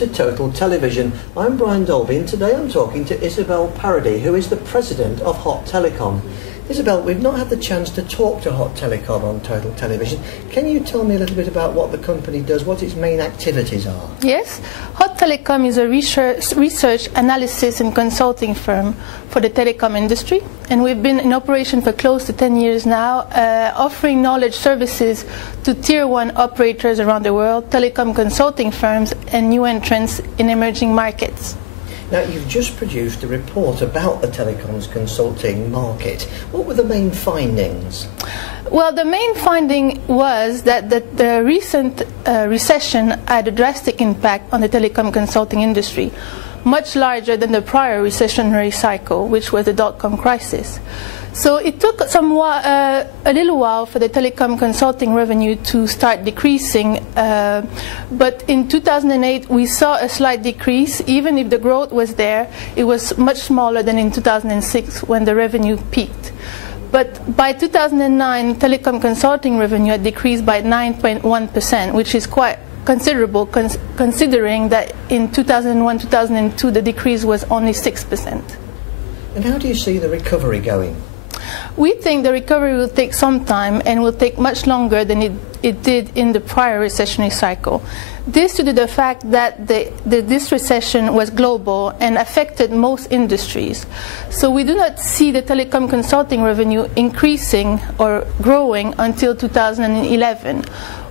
to Total Television. I'm Brian Dolby, and today I'm talking to Isabelle Paradis, who is the president of Hot Telecom. Isabelle, we've not had the chance to talk to Hot Telecom on Total Television. Can you tell me a little bit about what the company does, what its main activities are? Yes. Hot Telecom is a research, analysis and consulting firm for the telecom industry, and we've been in operation for close to 10 years now, offering knowledge services to Tier 1 operators around the world, telecom consulting firms and new entrants in emerging markets. Now, you've just produced a report about the telecoms consulting market. What were the main findings? Well, the main finding was that the recent recession had a drastic impact on the telecom consulting industry, much larger than the prior recessionary cycle, which was the dot-com crisis. So it took a little while for the telecom consulting revenue to start decreasing, but in 2008 we saw a slight decrease. Even if the growth was there, it was much smaller than in 2006 when the revenue peaked. But by 2009, telecom consulting revenue had decreased by 9.1%, which is quite considerable considering that in 2001-2002 the decrease was only 6%. And how do you see the recovery going? We think the recovery will take some time and will take much longer than it did in the prior recessionary cycle. This due to the fact that this recession was global and affected most industries. So we do not see the telecom consulting revenue increasing or growing until 2011.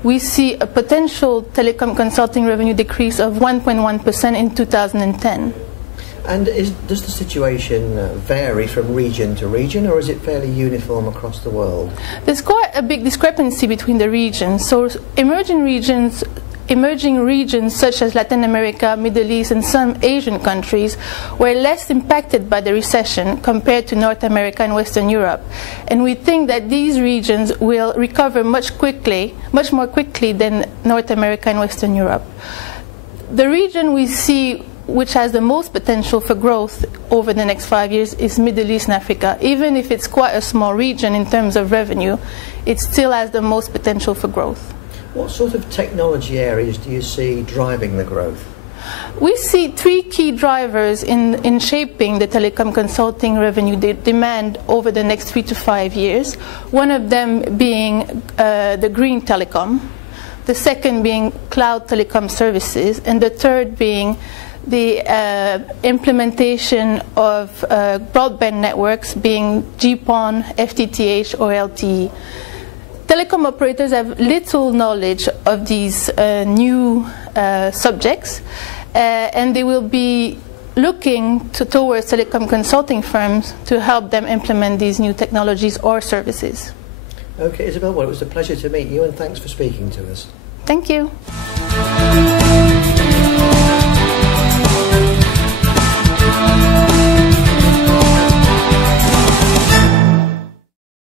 We see a potential telecom consulting revenue decrease of 1.1% in 2010. And does the situation vary from region to region, or is it fairly uniform across the world? There's quite a big discrepancy between the regions. So emerging regions such as Latin America, Middle East and some Asian countries were less impacted by the recession compared to North America and Western Europe. And we think that these regions will recover much more quickly than North America and Western Europe. The region we see which has the most potential for growth over the next 5 years is Middle East and Africa. Even if it's quite a small region in terms of revenue, it still has the most potential for growth. What sort of technology areas do you see driving the growth? We see three key drivers in shaping the telecom consulting revenue demand over the next 3 to 5 years. One of them being the green telecom, the second being cloud telecom services, and the third being the implementation of broadband networks being GPON, FTTH or LTE. Telecom operators have little knowledge of these new subjects, and they will be looking towards telecom consulting firms to help them implement these new technologies or services. Okay, Isabelle, well, it was a pleasure to meet you, and thanks for speaking to us. Thank you.